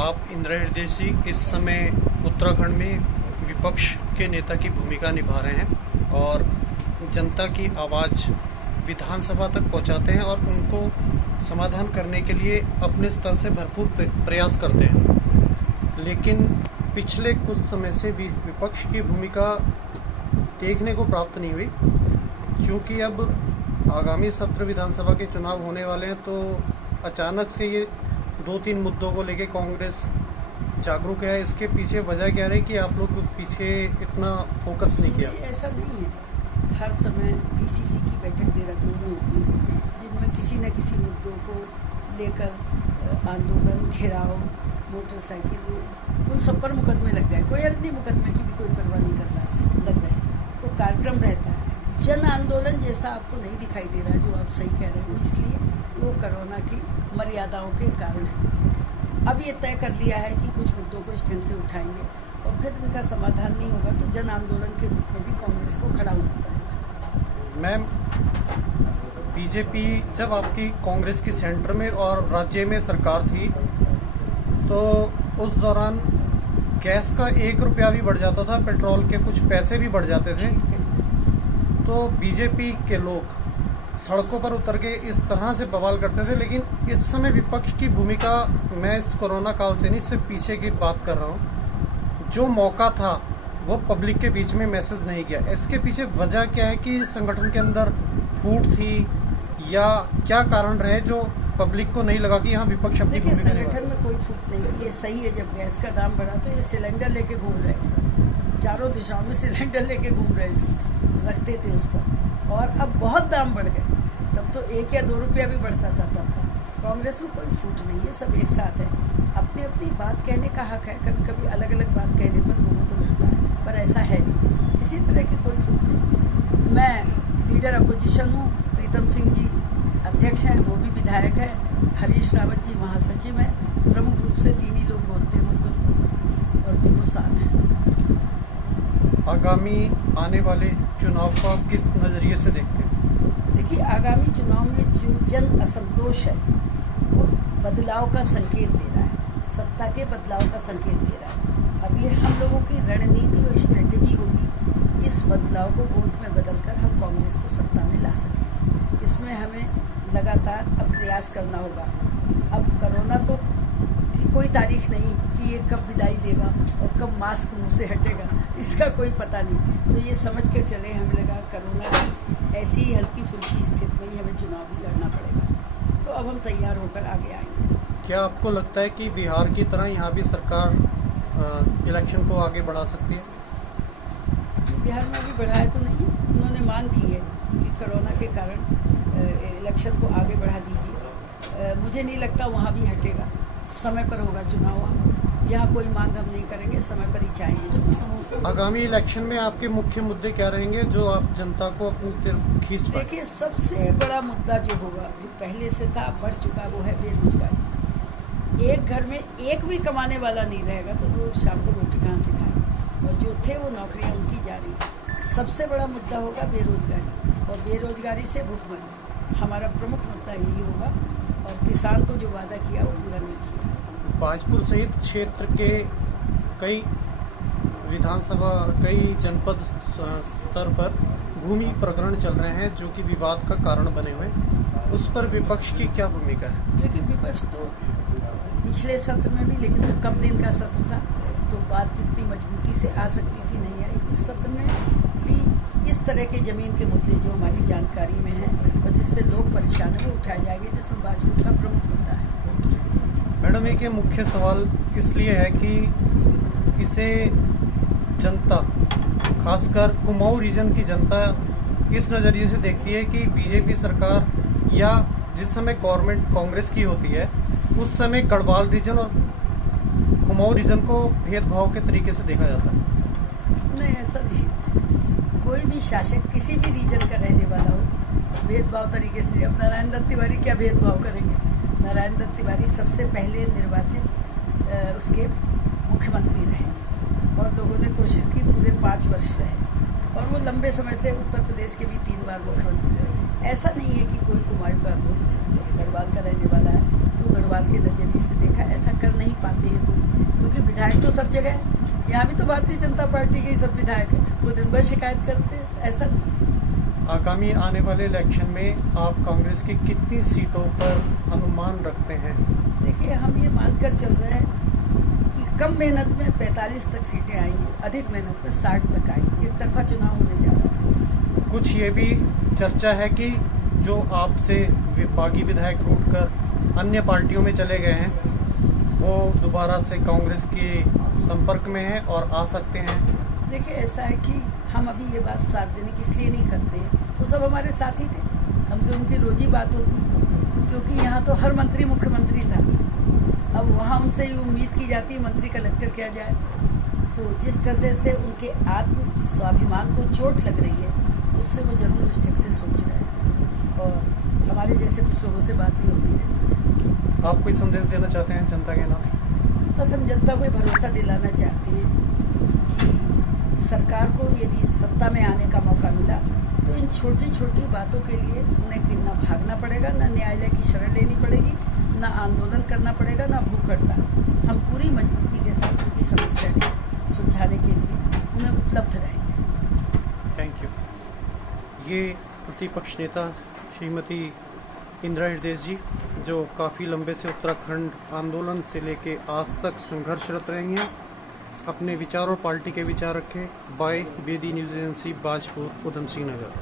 आप इंदिरा हृदय सिंह इस समय उत्तराखंड में विपक्ष के नेता की भूमिका निभा रहे हैं और जनता की आवाज़ विधानसभा तक पहुंचाते हैं और उनको समाधान करने के लिए अपने स्तर से भरपूर प्रयास करते हैं। लेकिन पिछले कुछ समय से विपक्ष की भूमिका देखने को प्राप्त नहीं हुई, क्योंकि अब आगामी सत्र विधानसभा के चुनाव होने वाले हैं। तो अचानक से ये 2-3 मुद्दों को लेके कांग्रेस जागरूक है। इसके पीछे वजह क्या है कि आप लोग पीछे इतना फोकस नहीं किया? ऐसा नहीं है, हर समय डीसीसी की बैठक देहरादून में होती है, जिनमें किसी न किसी मुद्दों को लेकर आंदोलन, घेराव, मोटरसाइकिल, उन सब पर मुकदमे लग गए। कोई अन्य मुकदमे की भी कोई परवाह नहीं करता, लग रहे हैं। तो कार्यक्रम रहता है। जन आंदोलन जैसा आपको नहीं दिखाई दे रहा है, जो आप सही कह रहे हो, इसलिए वो कोरोना की मर्यादाओं के कारण है। अब ये तय कर लिया है कि कुछ मुद्दों को इस ढंग से उठाएंगे और फिर इनका समाधान नहीं होगा तो जन आंदोलन के रूप में भी कांग्रेस को खड़ा होना पड़ेगा। मैम, बीजेपी जब आपकी कांग्रेस की सेंटर में और राज्य में सरकार थी तो उस दौरान गैस का 1 रुपया भी बढ़ जाता था, पेट्रोल के कुछ पैसे भी बढ़ जाते थे। तो बीजेपी के लोग सड़कों पर उतर के इस तरह से बवाल करते थे। लेकिन इस समय विपक्ष की भूमिका, मैं इस कोरोना काल से नहीं, इससे पीछे की बात कर रहा हूँ, जो मौका था वो पब्लिक के बीच में मैसेज नहीं किया। इसके पीछे वजह क्या है कि संगठन के अंदर फूट थी या क्या कारण रहे जो पब्लिक को नहीं लगा कि यहाँ विपक्ष अपनी देखिए, संगठन में कोई फूट नहीं थी। ये सही है, जब गैस का दाम बढ़ा तो ये सिलेंडर लेके घूम रहे थे, चारों दिशाओं में सिलेंडर लेके घूम रहे थे, रखते थे उस पर। और अब बहुत दाम बढ़ गए, तब तो 1 या 2 रुपया भी बढ़ता था। तब तक कांग्रेस में कोई फूट नहीं है, सब एक साथ है। अपनी अपनी बात कहने का हक है, कभी कभी अलग अलग बात कहने पर लोगों को लगता है, पर ऐसा है नहीं, किसी तरह की कोई फूट नहीं। मैं लीडर अपोजिशन हूँ, प्रीतम सिंह जी अध्यक्ष हैं, वो भी विधायक है, हरीश रावत जी महासचिव हैं। प्रमुख रूप से 3 ही लोग बोलते हैं मुद्दों और तीनों साथ हैं। आगामी आने वाले चुनाव को आप किस नज़रिए से देखते हैं? देखिए, आगामी चुनाव में जो जन असंतोष है वो बदलाव का संकेत दे रहा है, सत्ता के बदलाव का संकेत दे रहा है। अब ये हम लोगों की रणनीति और स्ट्रेटेजी होगी, इस बदलाव को वोट में बदलकर हम कांग्रेस को सत्ता में ला सकें। इसमें हमें लगातार अब प्रयास करना होगा। अब कोरोना तो की कोई तारीख नहीं कि ये कब विदाई देगा और कब मास्क मुंह से हटेगा, इसका कोई पता नहीं। तो ये समझ कर चले, हमें लगा कोरोना की ऐसी ही हल्की फुल्की स्थिति में ही हमें चुनाव भी लड़ना पड़ेगा। तो अब हम तैयार होकर आगे आएंगे। क्या आपको लगता है कि बिहार की तरह यहाँ भी सरकार इलेक्शन को आगे बढ़ा सकती है? बिहार में अभी बढ़ाया तो नहीं, उन्होंने मांग की है कि कोरोना के कारण इलेक्शन को आगे बढ़ा दीजिए। मुझे नहीं लगता वहाँ भी हटेगा, समय पर होगा चुनाव। वहाँ यहाँ कोई मांग हम नहीं करेंगे, समय पर ही चाहेंगे चुनाव। आगामी इलेक्शन में आपके मुख्य मुद्दे क्या रहेंगे जो आप जनता को अपनी तरफ खींच पाए? देखिए, सबसे बड़ा मुद्दा जो होगा, जो पहले से था, बढ़ चुका, वो है बेरोजगारी। एक घर में एक भी कमाने वाला नहीं रहेगा तो वो शाम को रोटी कहाँ से खाए, और जो थे वो नौकरियाँ उनकी जा रही। सबसे बड़ा मुद्दा होगा बेरोजगारी, और बेरोजगारी से भुखमरी हमारा प्रमुख मुद्दा यही होगा। और किसान को जो वादा किया वो पूरा नहीं किया। बाजपुर सहित क्षेत्र के कई विधानसभा, कई जनपद स्तर पर भूमि प्रकरण चल रहे हैं जो कि विवाद का कारण बने हुए हैं, उस पर विपक्ष की क्या भूमिका है? देखिए, विपक्ष तो पिछले सत्र में भी, लेकिन वो कब दिन का सत्र था तो बात इतनी मजबूती से आ सकती थी, नहीं आई। इस सत्र में भी इस तरह के ज़मीन के मुद्दे जो हमारी जानकारी में हैं और जिससे लोग परेशान हैं वो उठाए जाएंगे, जिसमें बाजपुर का प्रमुख मुद्दा है। मैडम, एक ये मुख्य सवाल इसलिए है कि इसे जनता, खासकर कुमाऊं रीजन की जनता इस नज़रिए से देखती है कि बीजेपी सरकार या जिस समय गवर्नमेंट कांग्रेस की होती है उस समय गढ़वाल रीजन और कुमाऊं रीजन को भेदभाव के तरीके से देखा जाता है। नहीं, ऐसा नहीं। कोई भी शासक किसी भी रीजन का रहने वाला हो, भेदभाव तरीके से। अब नारायण दत्त तिवारी क्या भेदभाव करेंगे? नारायण दत्त तिवारी सबसे पहले निर्वाचित उसके मुख्यमंत्री रहे और लोगों ने कोशिश की, पूरे 5 वर्ष रहे, और वो लंबे समय से उत्तर प्रदेश के भी 3 बार मुख्यमंत्री रहे। ऐसा नहीं है कि कोई कुमाऊं का गढ़वाल का रहने वाला है तो सवाल के नजरिए से देखा, ऐसा कर नहीं पाते हैं कोई, क्योंकि विधायक तो सब जगह है। यहाँ भी तो भारतीय जनता पार्टी के ही सब विधायक हैं, वो दिन भर शिकायत करते हैं, ऐसा नहीं। आगामी आने वाले इलेक्शन में आप कांग्रेस की कितनी सीटों पर अनुमान रखते हैं? देखिए, हम ये मानकर चल रहे हैं कि कम मेहनत में 45 तक सीटें आएंगी, अधिक मेहनत में 60 तक आएंगी। एक तरफा चुनाव होने जा रहा है। कुछ ये भी चर्चा है कि जो आपसे बागी विधायक रूट कर अन्य पार्टियों में चले गए हैं, वो दोबारा से कांग्रेस के संपर्क में हैं और आ सकते हैं। देखिए, ऐसा है कि हम अभी ये बात सार्वजनिक इसलिए नहीं करते हैं, वो सब हमारे साथी थे, हमसे उनकी रोजी बात होती है, क्योंकि यहाँ तो हर मंत्री मुख्यमंत्री था। अब वहाँ उनसे ही उम्मीद की जाती है मंत्री कलेक्टर किया जाए, तो जिस तरह से उनके आत्म स्वाभिमान को चोट लग रही है, उससे वो जरूर इस ढंग से सोच रहे हैं, और हमारे जैसे कुछ लोगों से बात भी होती रहती है। आप कोई संदेश देना चाहते हैं जनता के नाम? बस हम जनता को भरोसा दिलाना चाहते हैं कि सरकार को यदि सत्ता में आने का मौका मिला तो इन छोटी छोटी बातों के लिए उन्हें न भागना पड़ेगा, न न्यायालय की शरण लेनी पड़ेगी, न आंदोलन करना पड़ेगा, न भूख हड़ताल। हम पूरी मजबूती के साथ उनकी समस्या को सुलझाने के लिए उन्हें उपलब्ध रहेंगे। Thank you. ये प्रतिपक्ष नेता श्रीमती इंदिरा हृदय जी, जो काफ़ी लंबे से उत्तराखंड आंदोलन से लेके आज तक संघर्षरत रही हैं, अपने विचार और पार्टी के विचार रखे। By Bedi news agency, Bajpur, Udham Singh Nagar.